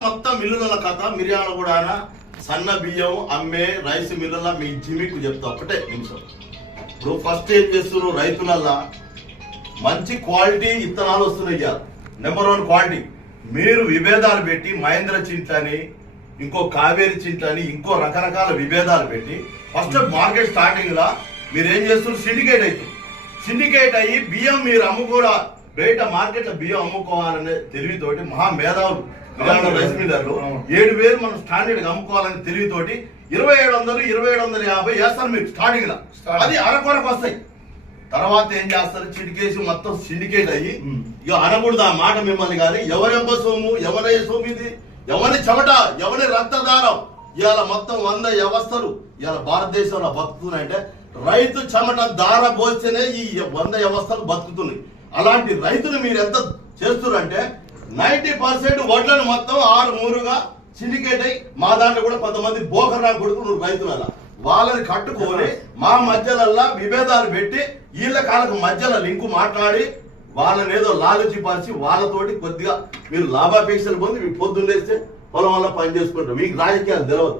మొత్తం మిల్లుల కథ మిరియాల కూడా సన్న బియ్యం అమ్మే రైస్ మిల్లుల మీ జిమిక్ చెప్తా. ఒకటే నిమిషం. ఇప్పుడు ఫస్ట్ ఏం చేస్తున్నారు రైతులల్లా? మంచి క్వాలిటీ ఇత్తనాలు వస్తున్నాయి నెంబర్ వన్ క్వాలిటీ. మీరు విభేదాలు పెట్టి మహేంద్ర చింతని ఇంకో కావేరి చింతని ఇంకో రకరకాల విభేదాలు పెట్టి ఫస్ట్ మార్కెట్ స్టార్టింగ్ లా మీరు ఏం చేస్తున్నారు సిండికేట్ అవుతుంది సిండికేట్ అయ్యి బియ్యం మీరు అమ్ముకోవడా బయట మార్కెట్లో బియ్యం అమ్ముకోవాలనే తెలివితోటి మహా మేధావులు రైస్ మిల్లర్లు ఏడు వేలు మనం స్టాండర్డ్ అమ్ముకోవాలని తెలివితోటి ఇరవై ఏడు వందలు ఇరవై ఏడు వందల యాభై వేస్తారు మీరు స్టార్టింగ్ లా. అది అరకొరకు వస్తాయి. తర్వాత ఏం చేస్తారు? చిటికేసి మొత్తం సిండికేట్ అయ్యి ఇక అనకూడదు ఆ మాట మిమ్మల్ని కానీ ఎవరెంబ సొమ్ము ఎవరి సొమ్ము ఇది? ఎవరి చెమట ఎవరి రక్తదారం ఇవాళ మొత్తం వంద వ్యవస్థలు ఇవాళ భారతదేశంలో బతుకుతున్నాయంటే రైతు చెమట దార పోస్తేనే ఈ వంద వ్యవస్థలు బతుకుతున్నాయి. అలాంటి రైతులు మీరు ఎంత చేస్తున్నారంటే నైన్టీ పర్సెంట్ వడ్లను మొత్తం ఆరు మూరుగా సిండికేట్ అయ్యి మా దాంట్లో కూడా కొంతమంది బోకరా కొడుకులు రైతుల వాళ్ళని కట్టుకొని మా మధ్యలల్లా విభేదాలు పెట్టి వీళ్ళ కాలకు మధ్యలో లింకు మాట్లాడి వాళ్ళని ఏదో లాలచి వాళ్ళతోటి కొద్దిగా మీరు లాభాపేక్షలు పొంది మీరు పొద్దున్నేస్తే పొలం వల్ల పని చేసుకుంటారు. మీకు రాజకీయాలు తెలియదు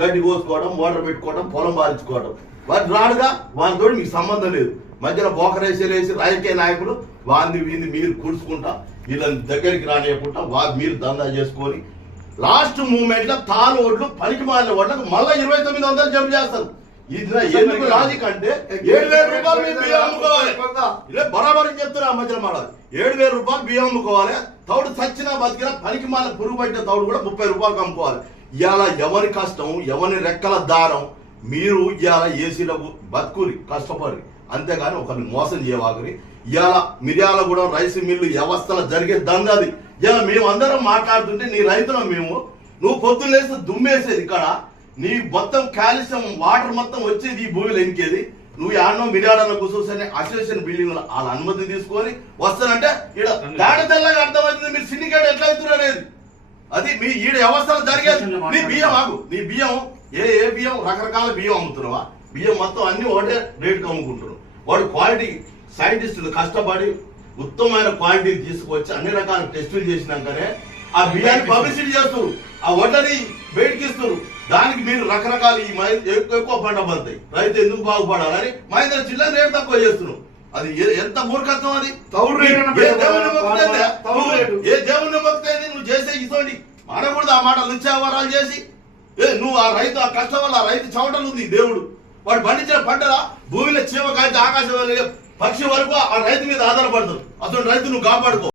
గడ్డి కోసుకోవడం మోటార్ పెట్టుకోవడం పొలం బాధించుకోవడం వాటి రాడుగా వాళ్ళతో మీకు సంబంధం లేదు. మధ్యలో బోకరేసీలు వేసి రాజకీయ నాయకులు వాంది వీంది మీరు కూర్చుకుంటా వీళ్ళని దగ్గరికి రానియకుండా వా మీరు దందా చేసుకొని లాస్ట్ మూమెంట్లో తాను ఓట్లు పనికి మారిన ఓట్లకు మళ్ళీ ఇరవై తొమ్మిది వందలు జమ చేస్తారు. ఇది ఎందుకు లాజిక్ అంటే ఏడు వేల రూపాయలు మీరు బియ్యం అమ్ముకోవాలి? ఇదే బరాబర్ చెప్తున్నా ఆ మధ్యలో మాట ఏడు వేల రూపాయలు బియ్యం అమ్ముకోవాలి. తౌడు చచ్చినా బతికినా పనికి మాల పురుగు పట్టిన తౌడు కూడా ముప్పై రూపాయలకు అమ్ముకోవాలి. ఇవాళ ఎవరి కష్టం ఎవరి రెక్కల దారం మీరు ఇవాళ ఏసీలకు బతుకురి కష్టపడి. అంతేగాని ఒకరిని మోసం చేయవాకరి. ఇవాళ మిర్యాల కూడా రైస్ మిల్లు వ్యవస్థలో జరిగే దందాది ఇవాళ మేము అందరం మాట్లాడుతుంటే నీ రైతులం మేము. నువ్వు పొద్దున్న లేస్తే దుమ్మేసేది ఇక్కడ. నీ మొత్తం కాల్షియం వాటర్ మొత్తం వచ్చేది ఈ భూమిలో ఇంకేది. నువ్వు యాడనో మిర్యాడలో కూర్చొని అసోసియేషన్ బిల్డింగ్ వాళ్ళ అనుమతి తీసుకొని వస్తానంటే ఇక్కడ తేడ తెల్లగా అర్థమవుతుంది మీరు సిండికేట్ ఎట్లా అవుతున్నారు అనేది అది మీ ఈడ వ్యవస్థలు జరిగేది. నీ బియ్యం ఆగు. నీ బియ్యం ఏ ఏ బియ్యం రకరకాల బియ్యం అమ్ముతున్నావా? బియ్యం మొత్తం అన్ని ఒకటే రేటుకి అమ్ముకుంటున్నావు వాడు క్వాలిటీ సైంటిస్టులు కష్టపడి ఉత్తమమైన క్వాలిటీ తీసుకొచ్చి అన్ని రకాల టెస్టులు చేసినాకనే ఆ బియ్యాన్ని పబ్లిసిటీ చేస్తారు ఆ వడ్లని బయటికి ఇస్తారు దానికి మీరు రకరకాల ఈ మై- ఎక్కువ పంట పడతాయి. రైతు ఎందుకు బాగుపడాలని మహేంద్ర జిల్లా రేటు తక్కువ చేస్తున్నావు అది ఎంత మూర్ఖత్వం అది? తౌడు రేటు అన్న ఏ దేవుని మొక్కుతే తౌడు రేటు. ఏ దేవుని మొక్కితే నువ్వు చేసే ఇతోటి మానకూడదు ఆ మాట లుచ్చావరాలు చేసి ఏ నువ్వు ఆ రైతు ఆ కష్టం వల్ల ఆ రైతు చవటలు ఉంది దేవుడు. వాడు పండించిన పంటల భూమిలో చీమ కాంతి ఆకాశం పక్షి వరకు ఆ రైతు మీద ఆధారపడతాడు. అతను రైతు నువ్వు కాపాడుకో.